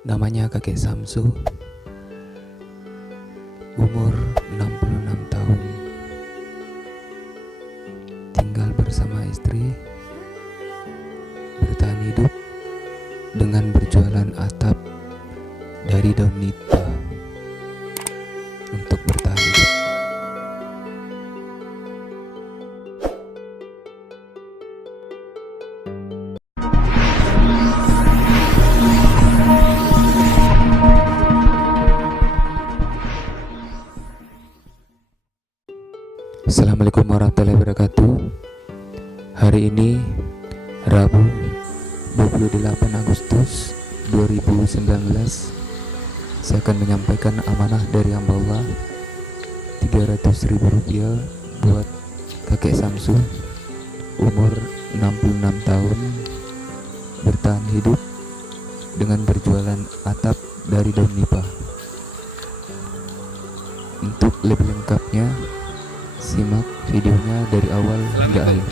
Namanya kakek Samsu, umur 66 tahun, tinggal bersama istri, bertahan hidup dengan berjualan atap dari daun nipah untuk bertahan hidup. Assalamualaikum warahmatullahi wabarakatuh. Hari ini Rabu 28 Agustus 2019, saya akan menyampaikan amanah dari hamba Allah 300.000 rupiah buat kakek Samsu, umur 66 tahun, bertahan hidup dengan berjualan atap dari daun nipah. Untuk lebih lengkapnya, simak videonya dari awal hingga akhir.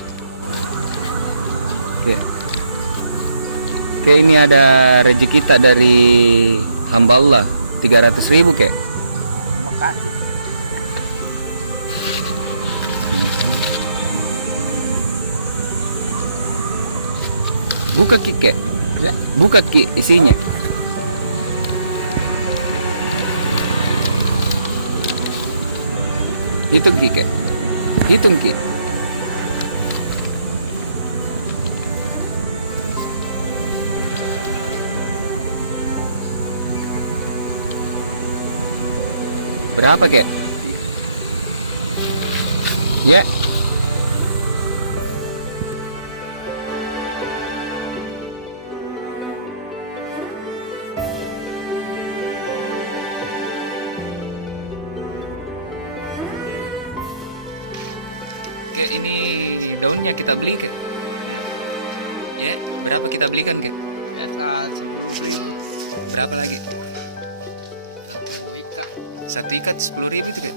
Oke, ini ada rezeki kita dari hamba Allah 300.000 kek. Buka ki kek. Buka ki isinya. Hitung ki kek. Hitung ki. Berapa kek? Ya. Oke, ini daunnya kita beli kek. Ya, berapa kita belikan kek? Berapa lagi? Satu ikat 10.000 itu kek.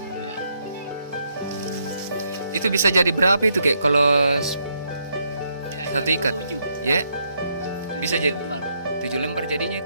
Itu bisa jadi berapa itu kek kalau satu ikat? Ya, bisa jadi 7 lembar jadinya.